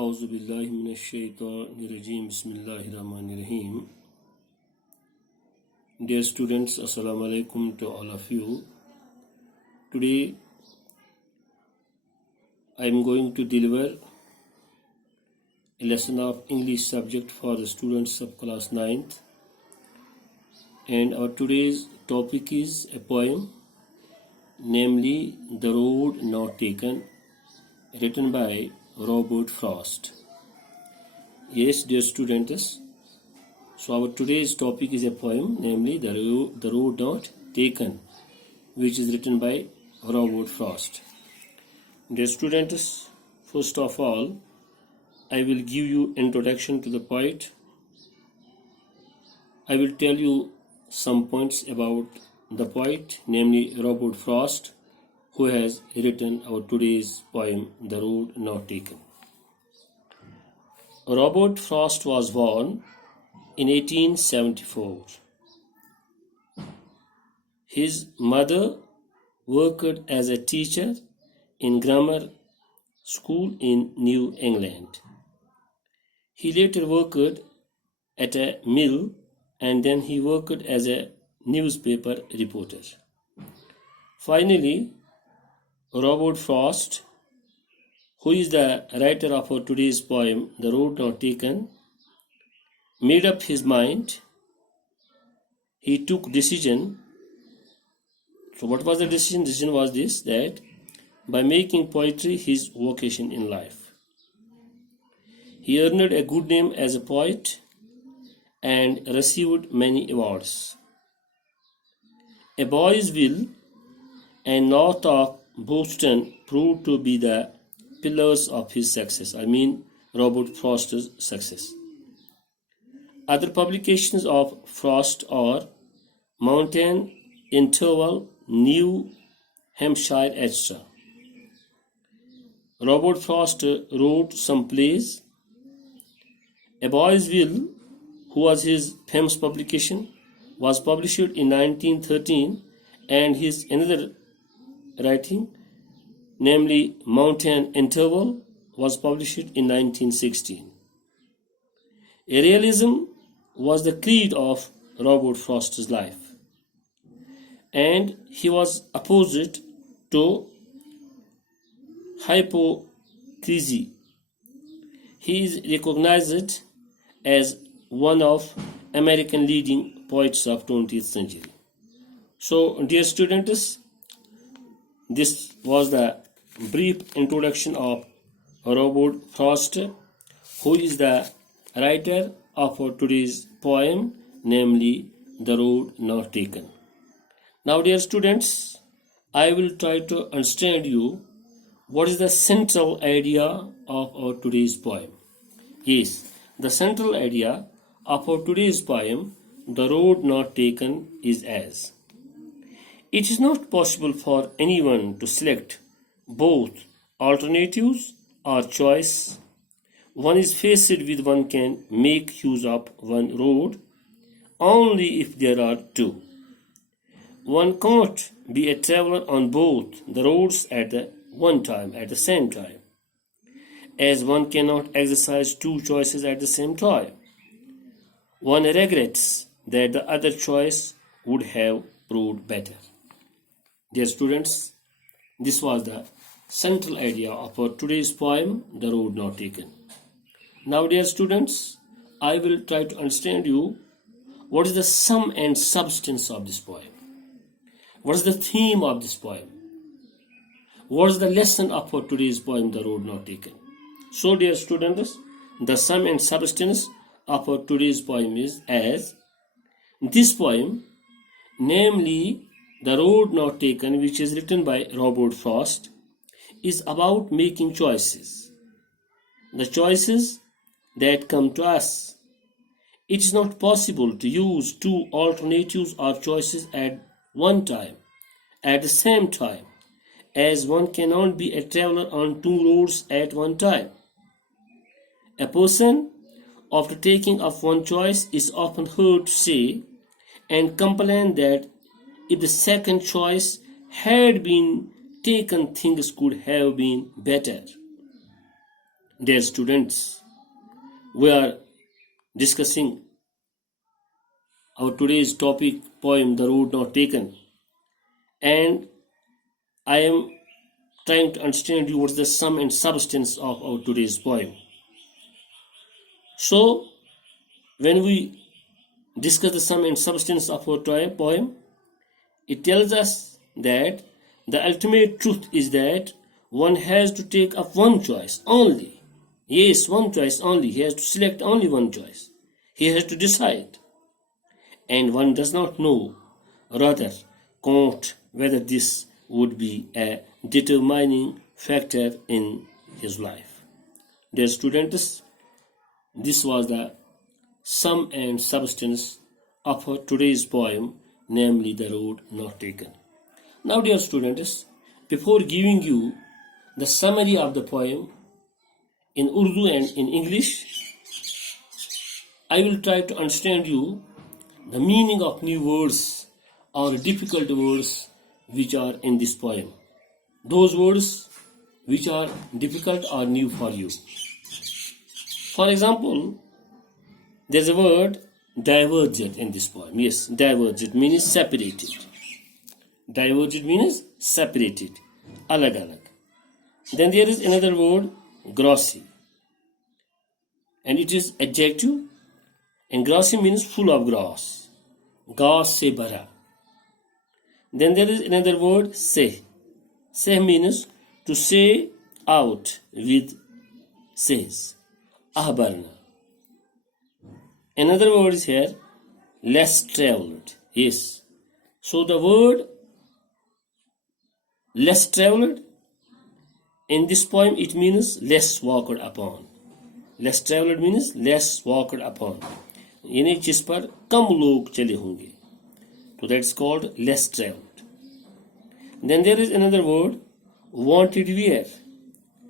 Auzu billahi minesh-shaytanir-rajim. Bismillahir-rahmanir-rahim. Dear students, assalamu alaikum to all of you. Today I am going to deliver a lesson of English subject for the students of class 9th, and our today's topic is a poem, namely The Road Not Taken, written by Robert Frost. Yes, dear students, so our today's topic is a poem, namely The Road Not Taken, which is written by Robert Frost. Dear students, first of all, I will give you introduction to the poet. I will tell you some points about the poet, namely Robert Frost, who has written our today's poem, The Road Not Taken. Robert Frost was born in 1874. His mother worked as a teacher in grammar school in New England. He later worked at a mill, and then he worked as a newspaper reporter. Finally, Robert Frost, who is the writer of our today's poem, The Road Not Taken, made up his mind. He took decision. So what was the decision? Decision was this, that by making poetry his vocation in life. He earned a good name as a poet and received many awards. A Boy's Will and North of Boston proved to be the pillars of his success. Robert Frost's success. Other publications of Frost are Mountain Interval, New Hampshire, etc. Robert Frost wrote some plays. A Boy's Will, who was his famous publication, was published in 1913, and his another writing, namely Mountain Interval, was published in 1916. Realism was the creed of Robert Frost's life, and he was opposite to hypocrisy. He is recognized as one of American leading poets of 20th century. So, dear students, this was the brief introduction of Robert Frost, who is the writer of our today's poem, namely The Road Not Taken. Now, dear students, I will try to understand you what is the central idea of our today's poem. Yes, the central idea of our today's poem, The Road Not Taken, is as: it is not possible for anyone to select both alternatives or choice. One is faced with one can make use of one road only if there are two. One cannot be a traveler on both the roads at the same time, as one cannot exercise two choices at the same time. One regrets that the other choice would have proved better. Dear students, this was the central idea of our today's poem, The Road Not Taken. Now, dear students, I will try to understand you what is the sum and substance of this poem. What is the theme of this poem? What is the lesson of our today's poem, The Road Not Taken? So, dear students, the sum and substance of our today's poem is as: this poem, namely The Road Not Taken, which is written by Robert Frost, is about making choices. The choices that come to us. It is not possible to use two alternatives or choices at the same time, as one cannot be a traveler on two roads at one time. A person, after taking up one choice, is often heard to say and complain that if the second choice had been taken, things could have been better. Dear students, we are discussing our today's topic poem The Road Not Taken, and I am trying to understand you what's the sum and substance of our today's poem. So when we discuss the sum and substance of our poem, it tells us that the ultimate truth is that one has to take up one choice only. Yes, one choice only. He has to select only one choice. He has to decide. And one does not know, rather count whether this would be a determining factor in his life. Dear students, this was the sum and substance of today's poem, namely The Road Not Taken. Now, dear students, before giving you the summary of the poem in Urdu and in English, I will try to understand you the meaning of new words or difficult words which are in this poem. Those words which are difficult or new for you. For example, there's a word divergent in this poem. Yes, divergent means separated. Divergent means separated, alag alag. Then there is another word, glossy, and it is adjective, and glossy means full of grass, grass se bhara. Then there is another word, say. Say means to say out with says, ahbarna. Another word is here, less traveled. Yes. So the word less traveled in this poem, it means less walked upon. Less traveled means less walked upon. यानी जिस पर कम लोग चले होंगे. So that's called less traveled. Then there is another word, wanted wear.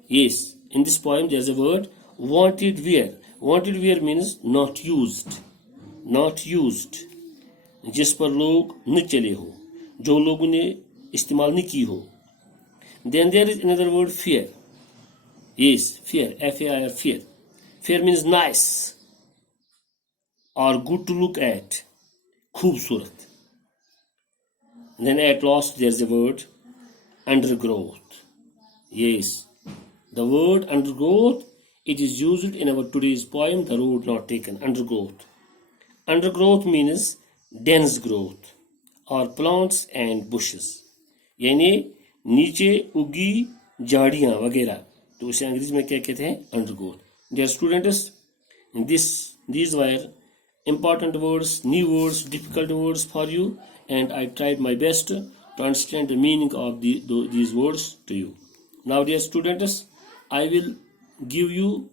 Yes, in this poem there is a word, wanted wear. Wanted wear means not used. Not used. जिस पर लोग न चले हो, जो लोगों ने इस्तेमाल नहीं की हो. Then there is another word, fear. Yes, fear, F-A-I-R, fear. Fear means nice or good to look at, खूबसूरत. Then at last there is a word, undergrowth. Yes, the word undergrowth, it is used in our today's poem, The Road Not Taken. Undergrowth. Undergrowth means dense growth or plants and bushes. यानी नीचे उगी झाड़ियाँ वगैरह, तो उसे अंग्रेजी में क्या कहते हैं, undergrowth. Dear students, these were important words, new words, difficult words for you, and I tried my best to understand the meaning of these words to you. Now, dear students, I will give you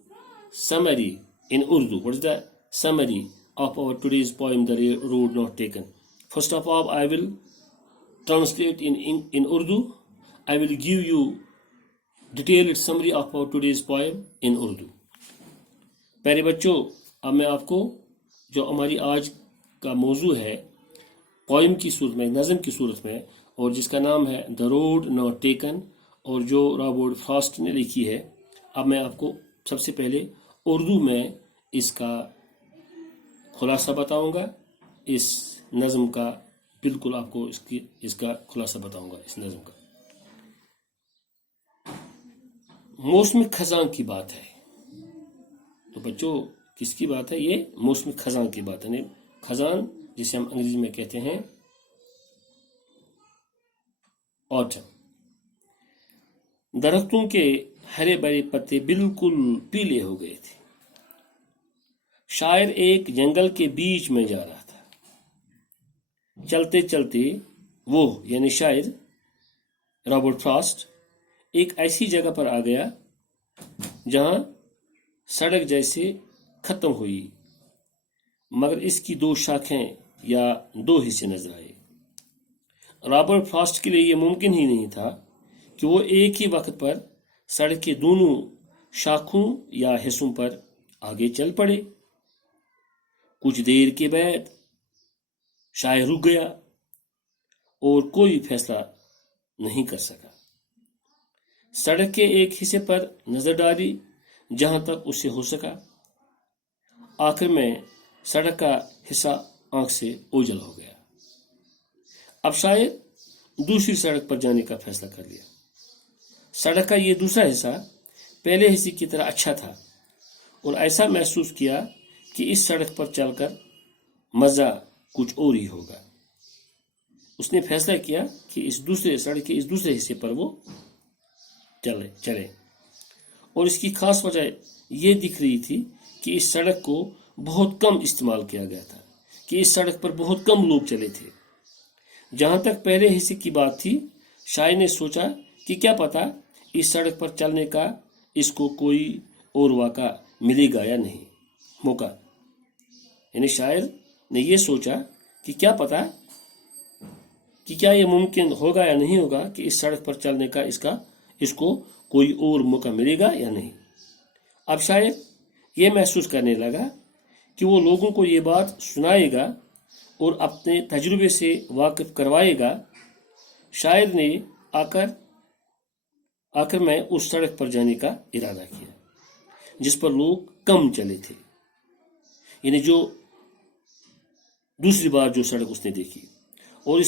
summary in Urdu. What is the summary of our today's poem, The Road Not Taken? First of all, I will translate in Urdu. I will give you detailed summary of our today's poem in Urdu. प्यारे बच्चों, अब मैं आपको जो हमारी आज का मौजू है पोइम की सूरत में, नज़म की सूरत में, और जिसका नाम है द रोड नॉट टेकन, और जो रॉबर्ट फ्रॉस्ट ने लिखी है, अब मैं आपको सबसे पहले उर्दू में इसका खुलासा बताऊंगा. इस नज़म का बिल्कुल आपको इसका खुलासा बताऊंगा. इस नज़म का मौसम खजां की बात है. तो बच्चों, किसकी बात है? ये मौसम खजां की बात है. खजान जिसे हम अंग्रेजी में कहते हैं ऑटम. दरख्तों के हरे भरे पत्ते बिल्कुल पीले हो गए थे. शायर एक जंगल के बीच में जा रहा था. चलते चलते वो यानी शायर रॉबर्ट फ्रॉस्ट एक ऐसी जगह पर आ गया जहां सड़क जैसे खत्म हुई, मगर इसकी दो शाखें या दो हिस्से नजर आए. रॉबर्ट फ्रॉस्ट के लिए यह मुमकिन ही नहीं था कि वो एक ही वक्त पर सड़क के दोनों शाखों या हिस्सों पर आगे चल पड़े. कुछ देर के बाद शायर रुक गया और कोई फैसला नहीं कर सका. सड़क के एक हिस्से पर नजर डाली जहां तक उससे हो सका। आखिर में सड़क का हिस्सा आंख से ओझल हो गया। अब शायद दूसरी सड़क पर जाने का फैसला कर लिया। सड़क का ये दूसरा हिस्सा पहले हिस्से की तरह अच्छा था और ऐसा महसूस किया कि इस सड़क पर चलकर मजा कुछ और ही होगा। उसने फैसला किया कि इस दूसरे सड़क के इस दूसरे हिस्से पर वो चले और इसकी खास वजह ये दिख रही थी कि इस सड़क को बहुत कम इस्तेमाल किया गया था, कि इस सड़क पर बहुत कम लोग चले थे। जहां तक पहले हिस्से की बात थी, शायर ने सोचा कि क्या पता इस सड़क पर चलने का इसको कोई और मौका यानी शायर ने यह सोचा कि क्या पता कि क्या यह मुमकिन होगा या नहीं होगा कि इस सड़क पर चलने का इसको कोई और मौका मिलेगा या नहीं। अब शायर यह महसूस करने लगा कि वो लोगों को ये बात सुनाएगा और अपने तजुर्बे से वाकिफ करवाएगा। शायर ने आखिर में उस सड़क पर जाने का इरादा किया जिस पर लोग कम चले थे, यानी जो दूसरी बार जो सड़क उसने देखी, और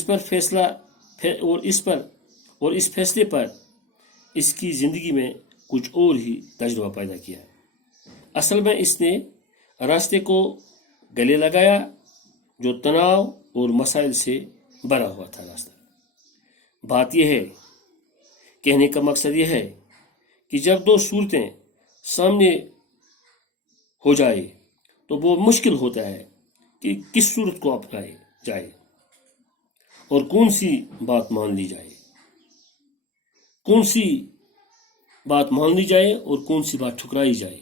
इस फैसले पर इसकी जिंदगी में कुछ और ही तजुर्बा पैदा किया। असल में इसने रास्ते को गले लगाया जो तनाव और मसाइल से भरा हुआ था रास्ता। बात यह है, कहने का मकसद यह है कि जब दो सूरतें सामने हो जाए तो वो मुश्किल होता है कि किस सूरत को अपनाए जाए और कौन सी बात मान ली जाए और कौन सी बात ठुकराई जाए।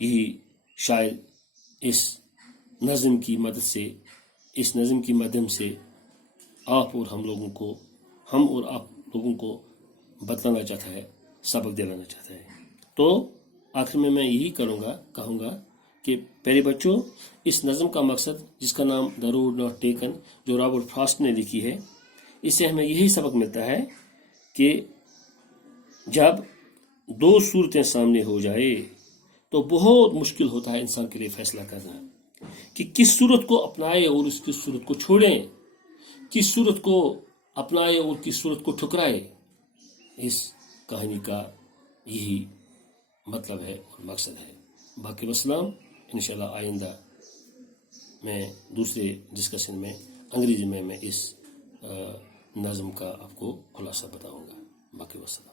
यही शायद इस नज़म की माध्यम से आप और हम और आप लोगों को बतलाना चाहता है, सबक दिलाना चाहता है। तो आखिर में मैं यही कहूँगा कि प्यारे बच्चों, इस नज़म का मकसद, जिसका नाम द रोड नॉट टेकन, जो रॉबर्ट फ्रॉस्ट ने लिखी है, इससे हमें यही सबक मिलता है कि जब दो सूरतें सामने हो जाए तो बहुत मुश्किल होता है इंसान के लिए फैसला करना कि किस सूरत को अपनाए और उसकी सूरत को छोड़ें, किस सूरत को अपनाए और किस सूरत को ठुकराए। इस कहानी का यही मतलब है और मकसद है। बाकी वस्सलाम। इंशाल्लाह आइंदा मैं दूसरे डिस्कशन में अंग्रेजी में मैं इस नज़म का आपको खुलासा बताऊंगा। बाकी वस्सलाम।